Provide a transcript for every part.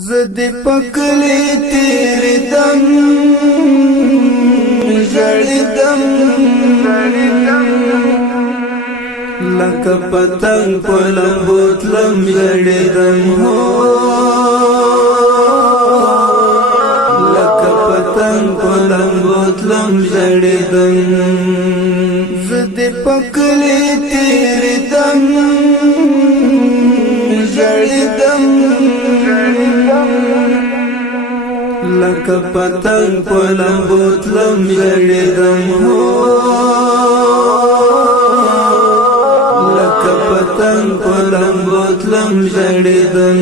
زد پکلی تیری دم جڑدم لکه پتنگ پلم بوتلم جڑدم ہو لکه پتنگ پلم بوتلم جڑدم زد پکلی تیری دم جڑدم لکه پتنگ پلم بوتلم جڑدم ہو لکه پتنگ پلم بوتلم جڑدم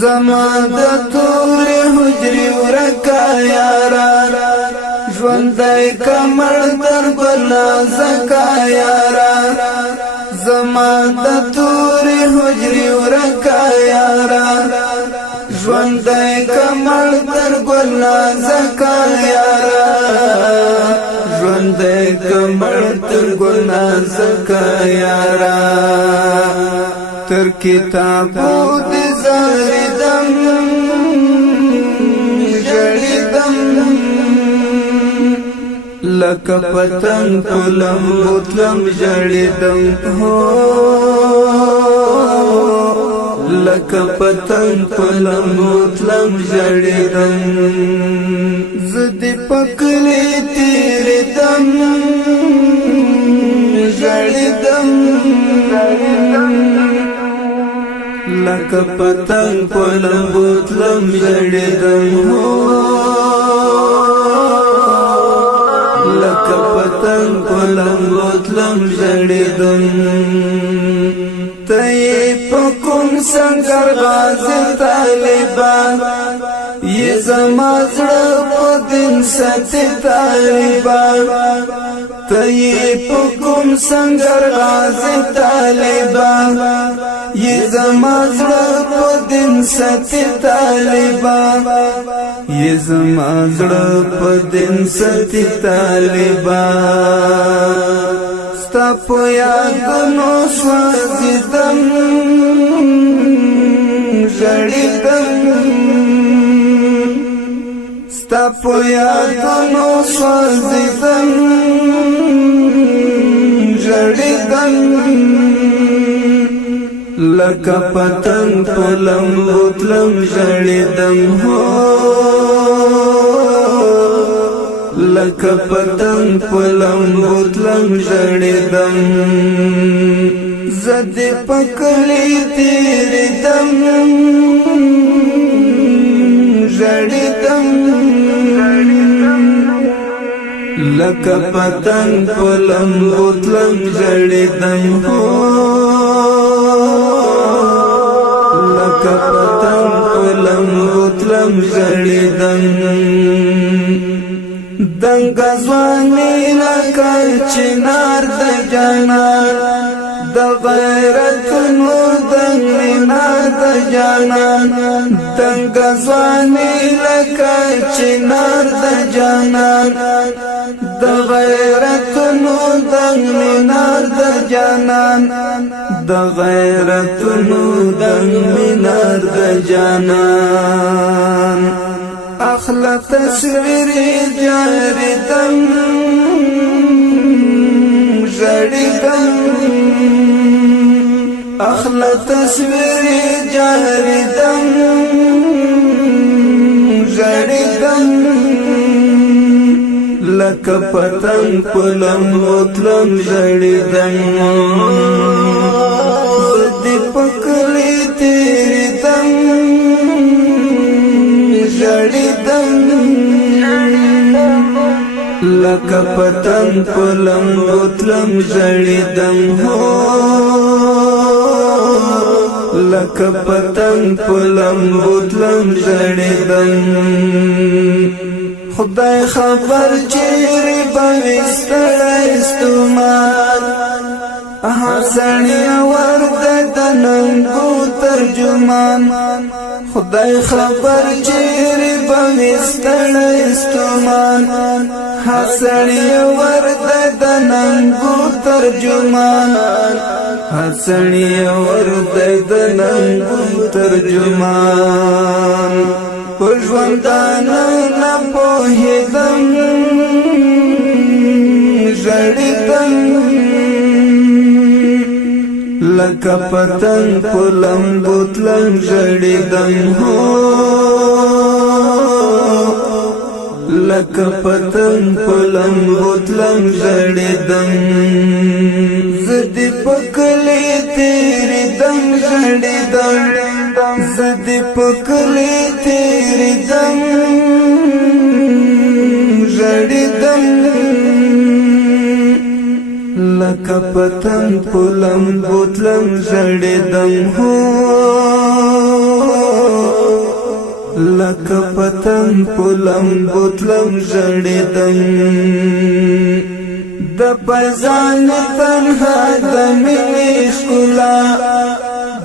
زما د تور حجری ورکا یارا ژوندی کمر در بلا زکا یارا زما د تور حجری ورکا یارا ژوندی کمر در بلا زکا یارا ژوندی کمر در بلا زکا یارا تر کتابو د زاردم جڑدم لکه پتنگ پلم بوتلم جڑدم ہو لکه پتنگ پلم بوتلم جڑدم زد پکلی تیری دم جڑدم لکه پتنگ پلم بوتلم جڑدم ہو لکه پتنگ پلم بوتلم جڑدم تی پکم سنگر غازی طالبان یہ زما زړه په دین ساتي طالبان تی پکم سنگر غازی طالبان یہ زما زړه په دین ساتي طالبان یہ زما زړه په دین ساتي طالبان ستا په یادونو سوځیدم ژړېدم ستا په یادونو سوځیدم ژړېدم لکه پتنگ پلم بوتلم جڑدم ہو لکه پتنگ پلم بوتلم جڑدم زد پکلی تیری دم جڑدم لکه پتنگ پلم بوتلم جڑدم ہو لکه پتنگ پلم بوتلم جڑدم دنګ ځواني لکه چنار د جانان د غیرت نو دنګ مینا د جانان دنګ ځواني لکه چنار د جانان د غیرت نو دنګ مینا د جانان د غیرت نو دنګ مینا د جانان اخلا تصویر جاردم جڑدم اخلا تصویر جاردم جڑدم لکه پتنگ پلم بوتلم جڑدم زد پکلی تیری دم جڑدم لکه پتنگ پلم بوتلم جڑدم ہو لکه پتنگ پلم بوتلم جڑدم خدای خبر چیرې به ستړی ستومان حسنیا ورده د ننګو ترجمان خدای خبر چیرې به ستړی ستومان حسنیا ورده د ننګو ترجمان هر سړی ورته د ننګ ترجمان په ژوندانه نه پوهېدم ژړېدم لکه پتنګ په لمبو تلم ژړېدم هو لکه پتنګ په لمبو تلم ژړېدم زه دې په کلي تېرېدم ژړېدم زه دې په کلي تېرېدم ژړېدم لکه پتنګ په لمبو تلم ژړېدم هو لکه پتنګ په لمبو تلم ژړېدم د پرځان تنها د مینې ښکلا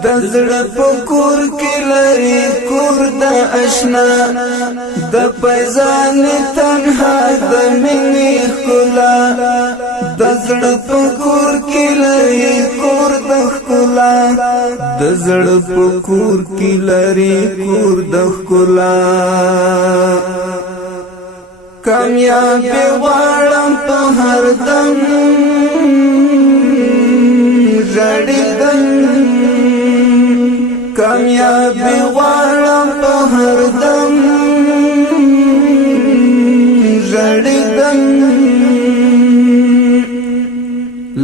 د زړه په کور کې لري کور د اشنا د پرځان تنها د مینې ښکلا د زړه په کور کې لري کور د ښکلا د زړه په کور کې لري کور د ښکلا کامیابی غواړم په هر دم ژړېدم کامیابی غواړم په هر دم ژړېدم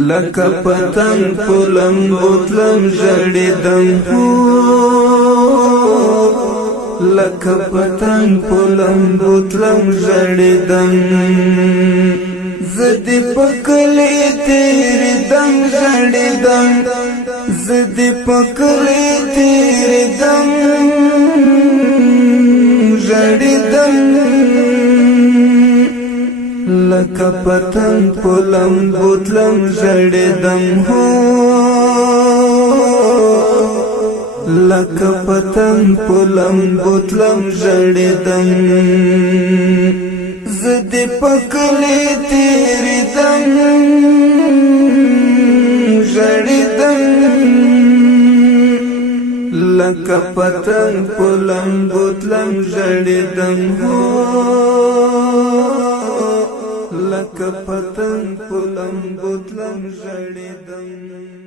لکه پتنګ په لمبو تلم ژړېدم لکه پتنګ په لمبو تلم ژړېدم زه دې په کلي تېرېدم ژړېدم زه دې په کلي تېرېدم ژړېدم لکه پتنګ په لمبو تلم ژړېدم هو لکه پتنګ په لمبو تلم ژړېدم زه دې په کلي تېرېدم ژړېدم لکه پتنګ په لمبو تلم ژړېدم هو لکه پتنګ په لمبو تلم ژړېدم